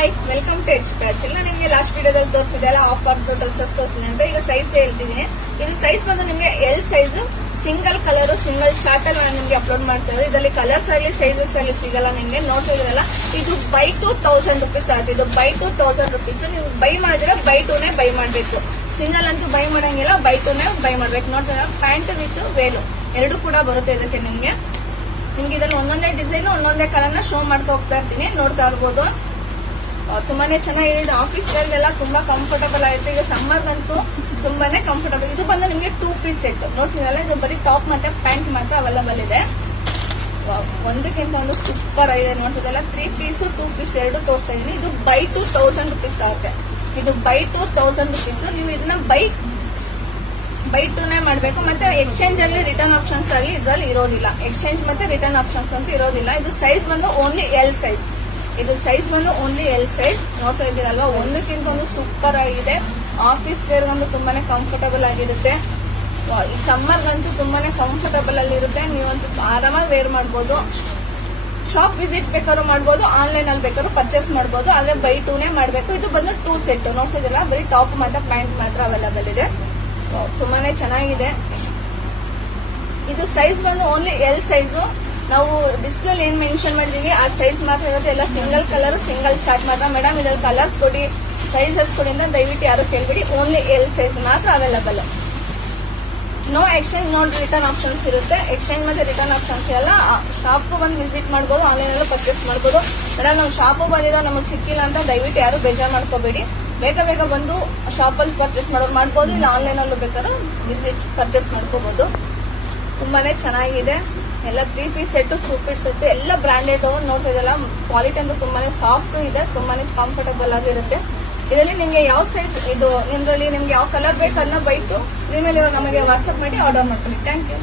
Hi, welcome to H plus. ಇಲ್ಲ ನಿಮ್ಗೆ last ವಿಡಿಯೋದಲ್ಲಿ ತೋರಿಸಿದೆಲ್ಲ ಆಫರ್ ಡ್ರೆಸ್ಸಸ್ ತೋರಿಸಿದೆ ಅಂತ. ಈಗ ಸೈಜ್ ಹೇಳ್ತಿದ್ದೀನಿ. ಇದು ಸೈಜ್ ಬಂದು ನಿಮ್ಗೆ L size, single colour, single chart ಅಲ್ಲಿ ನಾನು ನಿಮ್ಗೆ ಅಪ್ಲೋಡ್ ಮಾಡ್ತಾ ಇರೋದು. ಇದರಲ್ಲಿ ಕಲರ್ಸ್ ಆಗಲಿ ಸೈಜಸ್ ಆಗಲಿ ಸಿಗಲ್ಲ ನಿಮ್ಗೆ. ನೋಡ್ತಿದ್ರಲ್ಲ, ಇದು ಬೈ ಟು 1000 rupees ಆಗುತ್ತೆ. ಇದು ಬೈ ಟು 1000 rupees. ನೀವು ಬೈ ಮಾಡಿದ್ರೆ ಬೈ ಟೂನೇ ಬೈ ಮಾಡಬೇಕು. ಸಿಂಗಲ್ ಅಂತೂ ಬೈ ಮಾಡಂಗಿಲ್ಲ, ಬೈ ಟೂನೇ ಬೈ ಮಾಡ್ಬೇಕು. ನೋಡ್ತಿದ್ರೆ ಪ್ಯಾಂಟ್ ವಿತ್ ವೇಲು ಎರಡು ಕೂಡ ಬರುತ್ತೆ ಇದಕ್ಕೆ. ನಿಮ್ಗೆ ಇದ್ರಲ್ಲಿ ಒಂದೊಂದೇ ಡಿಸೈನ್ ಒಂದೊಂದೇ ಕಲರ್ ನ ಶೋ ಮಾಡ್ತಾ ಹೋಗ್ತಾ ಇರ್ತೀನಿ, ನೋಡ್ತಾ ಇರ್ಬೋದು. ತುಂಬಾನೇ ಚೆನ್ನಾಗಿದೆ. ಆಫೀಸ್ ಗಳಿಗೆಲ್ಲ ತುಂಬಾ ಕಂಫರ್ಟಬಲ್ ಆಗುತ್ತೆ. ಈಗ ಸಮ್ಮರ್ ಅಂತೂ ತುಂಬಾನೇ ಕಂಫರ್ಟಬಲ್. ಇದು ಬಂದು ನಿಮ್ಗೆ 2 ಪೀಸ್ ಸೆಟ್. ನೋಡ್ತೀರಲ್ಲ, ಇದು ಬರೀ ಟಾಪ್ ಮತ್ತೆ ಪ್ಯಾಂಟ್ ಮಾತ್ರ ಅವೈಲೇಬಲ್ ಇದೆ. ಒಂದಕ್ಕಿಂತ ಒಂದು ಸೂಪರ್ ಆಗಿದೆ. ನೋಡ್ತಿದ್ದಲ್ಲ, 3 ಪೀಸ್ 2 ಪೀಸ್ ಎರಡು ತೋರಿಸ್ತಾ ಇದೀನಿ. ಇದು ಬೈ ಟು 1000 rupees ಆಗುತ್ತೆ. ಇದು ಬೈ ಟು 1000 rupees. ನೀವು ಇದನ್ನ ಬೈ ಟೂನೇ ಮಾಡಬೇಕು. ಮತ್ತೆ ಎಕ್ಸ್ಚೇಂಜ್ ಆಗಲಿ ರಿಟರ್ನ್ ಆಪ್ಷನ್ಸ್ ಆಗಲಿ ಇದ್ರಲ್ಲಿ ಇರೋದಿಲ್ಲ. ಎಕ್ಸ್ಚೇಂಜ್ ಮತ್ತೆ ರಿಟರ್ನ್ ಆಪ್ಷನ್ಸ್ ಅಂತ ಇರೋದಿಲ್ಲ. ಇದು ಸೈಜ್ ಬಂದು ಓನ್ಲಿ ಎಲ್ ಸೈಜ್. ಇದು ಸೈಜ್ ಬಂದು ಓನ್ಲಿ ಎಲ್ ಸೈಜ್. ನೋಡ್ತಾ ಇದ್ದೀರಲ್ವಾ, ಒಂದಕ್ಕಿಂತ ಒಂದು ಸೂಪರ್ ಆಗಿದೆ. ಆಫೀಸ್ ವೇರ್ ಒಂದು ತುಂಬಾನೇ ಕಂಫರ್ಟಬಲ್ ಆಗಿರುತ್ತೆ. ಈ ಸಮ್ಮರ್ಗಂತೂ ತುಂಬಾನೇ ಕಂಫರ್ಟಬಲ್ ಅಲ್ಲಿ ಇರುತ್ತೆ. ನೀವಂತೂ ಆರಾಮಾಗಿ ವೇರ್ ಮಾಡಬಹುದು. ಶಾಪ್ ವಿಸಿಟ್ ಬೇಕಾದ್ರೂ ಮಾಡಬಹುದು, ಆನ್ಲೈನ್ ಅಲ್ಲಿ ಬೇಕಾದ್ರೂ ಪರ್ಚೇಸ್ ಮಾಡಬಹುದು. ಆದ್ರೆ ಬೈ ಟೂನೇ ಮಾಡಬೇಕು. ಇದು ಬಂದು 2 ಸೆಟ್. ನೋಡ್ತಿದ್ದಿಲ್ಲ, ಬರೀ ಟಾಪ್ ಮತ್ತೆ ಪ್ಯಾಂಟ್ ಮಾತ್ರ ಅವೈಲೇಬಲ್ ಇದೆ. ತುಂಬಾನೇ ಚೆನ್ನಾಗಿದೆ. ಇದು ಸೈಜ್ ಬಂದು ಓನ್ಲಿ ಎಲ್ ಸೈಜು. ನಾವು ಡಿಸ್ಪ್ಲೇ ಏನ್ ಮೆನ್ಷನ್ ಮಾಡಿದೀವಿ ಆ ಸೈಜ್ ಮಾತ್ರ ಇರುತ್ತೆ. ಎಲ್ಲ ಸಿಂಗಲ್ ಕಲರ್, ಸಿಂಗಲ್ ಚಾರ್ಟ್ ಮಾತ್ರ. ಮೇಡಮ್ ಇದ್ರಲ್ಲಿ ಕಲರ್ಸ್ ಕೊಡಿ, ಸೈಜಸ್ ಕೊಡಿ ಅಂತ ದಯವಿಟ್ಟು ಯಾರು ಕೇಳ್ಬಿಡಿ. ಓನ್ಲಿ ಎಲ್ ಸೈಜ್ ಮಾತ್ರ available. No exchange, no return options ಇರುತ್ತೆ. ಎಕ್ಸ್ಚೇಂಜ್ ಮತ್ತೆ ರಿಟರ್ನ್ ಆಪ್ಷನ್ಸ್ ಎಲ್ಲ ಶಾಪ್ಗೂ ಬಂದು ವಿಸಿಟ್ ಮಾಡಬಹುದು, ಆನ್ಲೈನ್ ಅಲ್ಲೂ ಪರ್ಚೇಸ್ ಮಾಡಬಹುದು. ಮೇಡಮ್ ನಾವು ಶಾಪ್ ಬಂದಿರೋ ನಮಗೆ ಸಿಕ್ಕಿಲ್ಲ ಅಂತ ದಯವಿಟ್ಟು ಯಾರು ಬೇಜಾರು ಮಾಡ್ಕೋಬೇಡಿ. ಬೇಗ ಬಂದು ಶಾಪಲ್ಲಿ ಪರ್ಚೇಸ್ ಮಾಡೋರು ಮಾಡಬಹುದು, ಇಲ್ಲ ಆನ್ಲೈನ್ ಅಲ್ಲೂ ಬೇಕಾದ್ರೆ ವಿಸಿಟ್ ಪರ್ಚೇಸ್ ಮಾಡ್ಕೋಬಹುದು. ತುಂಬಾನೇ ಚೆನ್ನಾಗಿದೆ. ಎಲ್ಲ 3 ಪೀಸ್ ಸೆಟ್, ಸೂಪರ್ ಸೆಟ್, ಎಲ್ಲ ಬ್ರಾಂಡೆಡ್. ನೋಡ್ತಾ ಇದೆಲ್ಲ ಕ್ವಾಲಿಟಿ ಅಂತೂ ತುಂಬಾನೇ ಸಾಫ್ಟ್ ಇದೆ, ತುಂಬಾನೇ ಕಂಫರ್ಟಬಲ್ ಆಗಿರುತ್ತೆ. ಇದರಲ್ಲಿ ನಿಮ್ಗೆ ಯಾವ ಸೈಜ್, ಇದು ನಿಮ್ಗೆ ಯಾವ ಕಲರ್ ಬೇಕು ಅದನ್ನ ಬೈಟು ಸ್ಕ್ರೀನ್ ಮೇಲೆ ನಮಗೆ ವಾಟ್ಸ್ಆಪ್ ಮಾಡಿ ಆರ್ಡರ್ ಮಾಡ್ಕೊಳ್ಳಿ. Thank you.